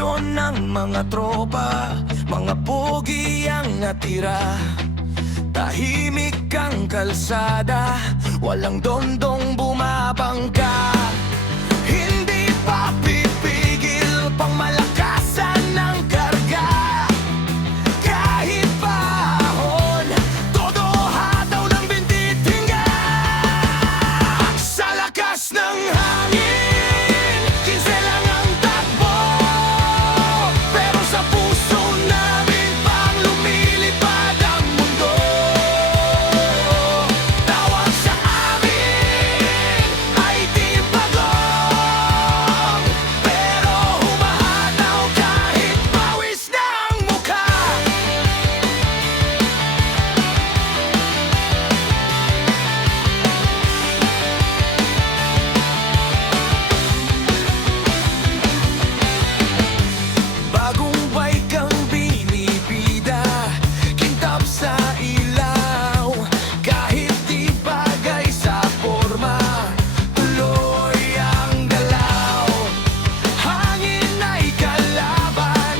kondisyon ng mga tropa, mga pogi ang natira. Tahimik ang kalsada, walang dondong bumabangga. Hindi pa pipigil pang malakasan ng karga. Kahit pahon, todo hataw ng bintitingga. Sa lakas ng hangin, 15 lang ang takbo, pero sa puso namin pang lumilipad ang mundo. Tawag sa amin ay timpagong, pero humahataw kahit pawis na ang mukha. Bagong bike ang binibida, kintab sa ilaw. Kahit di bagay sa forma, tuloy ang galaw. Hangin ay kalaban,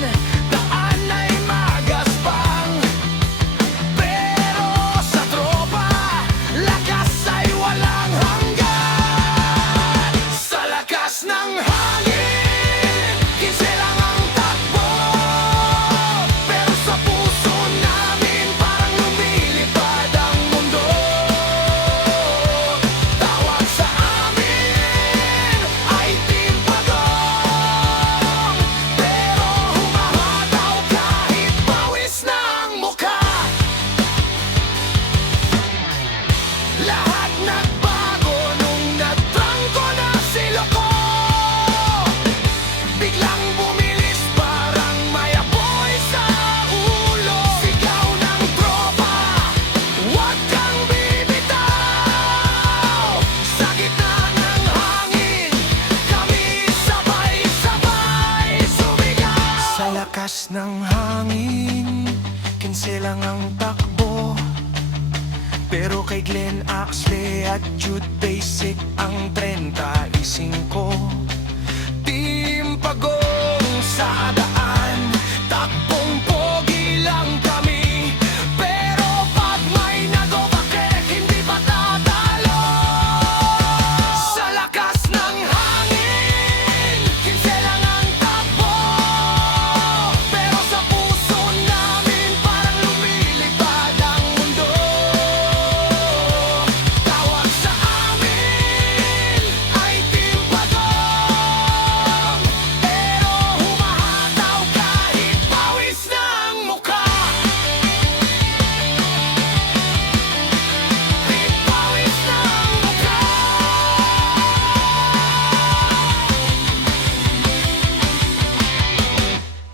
daan ay magaspang, pero sa tropa, lakas ay walang hanggan. Sa lakas ng hangin, 15 lang ang takbo, pero sa puso namin parang lumilipad ang mundo. Tawag sa amin ay timpagong, pero humahataw kahit pawis na ang mukha. Lahat nagbago nung natrangko na si Loko. Biglang bumilis parang may apoy sa ulo. Sigaw ng tropa, huwag kang bibitaw. Sa gitna ng hangin, kami sabay-sabay sumigaw. Sa lakas ng hangin, 15 lang ang takbo, pero kay Glenn Axley at Jude Basic ang 35. Timpagong sa